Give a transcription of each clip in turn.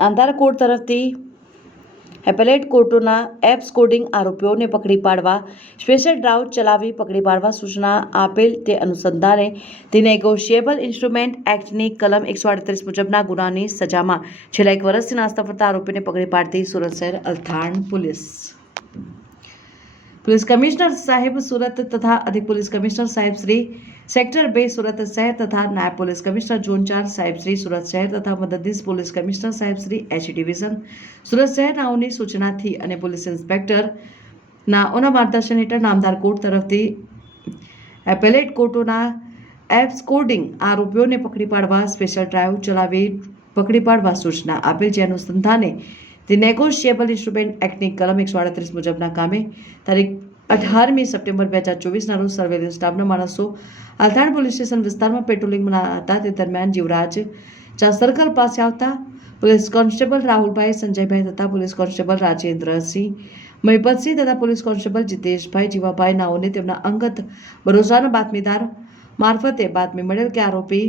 નામદાર કોર્ટ તરફથી એપેલેટ કોર્ટોના એપ્સ કોડિંગ આરોપીઓને પકડી પાડવા, સ્પેશિયલ ડ્રાઉટ ચલાવી પકડી પાડવા સૂચના આપેલ તે અનુસંધાને ધી નેગોશિયેબલ ઇન્સ્ટ્રુમેન્ટ એક્ટની કલમ એકસો અડત્રીસ મુજબના ગુનાની સજામાં છેલ્લા એક વર્ષથી નાસ્તા ફરતા આરોપીને પકડી પાડતી સુરત શહેર અલથાણ પોલીસ. પોલીસ કમિશનર સાહેબ સુરત તથા અધિક પોલીસ કમિશનર સાહેબ શ્રી સેક્ટર બે સુરત શહેર તથા નાયબ પોલીસ કમિશનર ઝોન ચાર સાહેબ શ્રી સુરત શહેર તથા મદદનીશ પોલીસ કમિશનર સાહેબ શ્રી એચ ડિવિઝન સુરત શહેરનાઓની સૂચનાથી અને પોલીસ ઇન્સ્પેક્ટર નાઓના માર્ગદર્શન હેઠળ નામદાર કોર્ટ તરફથી એપેલેટ કોર્ટોના એપ્સ કોડિંગ આરોપીઓને પકડી પાડવા સ્પેશિયલ ડ્રાઈવ ચલાવી પકડી પાડવા સૂચના આપેલ, જે અનુસંધાને ધી નેગોશિયેબલ ઇન્સ્ટ્રુમેન્ટ એક્ટની કલમ એકસો આડત્રીસ મુજબના કામે તારીખ અઢારમી સપ્ટેમ્બર બે હજાર ચોવીસના રોજ સર્વેલન્સ સ્ટાફના માણસો આલથાણ પોલીસ સ્ટેશન વિસ્તારમાં પેટ્રોલિંગમાં હતા તે દરમિયાન જીવરાજ ચા સર્કલ પાસે આવતા પોલીસ કોન્સ્ટેબલ રાહુલભાઈ સંજયભાઈ તથા પોલીસ કોન્સ્ટેબલ રાજેન્દ્રસિંહ મહિપતસિંહ તથા પોલીસ કોન્સ્ટેબલ જીતેશભાઈ જીવાભાઈ નાઓને તેમના અંગત ભરોસાના બાતમીદાર મારફતે બાતમી મળેલ કે આરોપી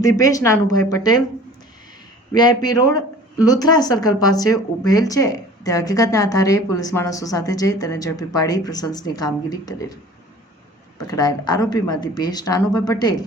Dipesh Nanubhai Patel VIP road Luthra circle પાસે ઉભેલ છે. તે હકીકતના આધારે પોલીસ માણસો સાથે જઈ તેને ઝડપી પાડી પ્રશંસની કામગીરી કરેલ પકડાયેલ આરોપીમાંથી પેશ નાનુભાઈ પટેલ